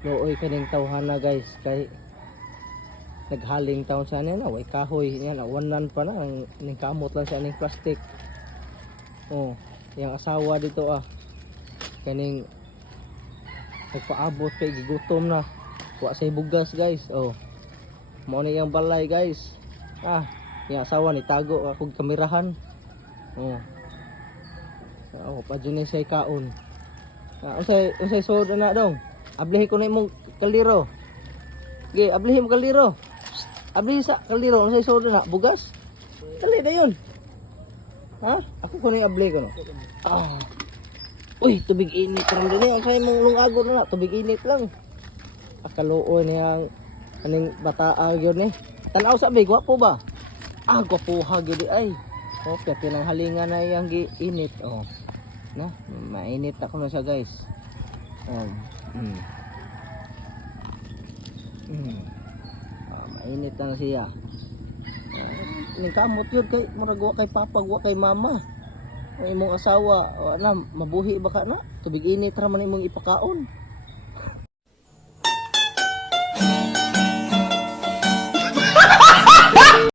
Looy kaning tawhana guys kay naghaling taon siya niya na way kahoy niya na wanan pa na ning kamot lang siya ning plastic. Oh, yang asawa dito kaning nagpaabot kay gigutom na. Wa say bugas guys. Oh. Mao ni yang balay guys. Yang asawa ni tago akong kamerahan. Oh. Pa jud say kaon. Unsay sod na dong. Ablihi ko na imong kaliro. Gi, ablihi mo kaliro. Ablihi sa kaliro unsay sod na bugas. Dali dayon. Ako ko na ablihi ko no. Uy, tubig init ram din unsay imong lungago na tubig init lang. Akaluoy niyang aning bataa gyud ni. Tan-aw sa big gwapo ba? Gwapuha gyud ay. Okay, pinang halingan na yang giinit. Na, mainit ako na siya guys. Mainit na siya. Ning kamot yun kay murag wa kay papa, wa kay mama. Ang imong asawa, na mabuhi ba ka na? Tubig init ra man imong ipakaon.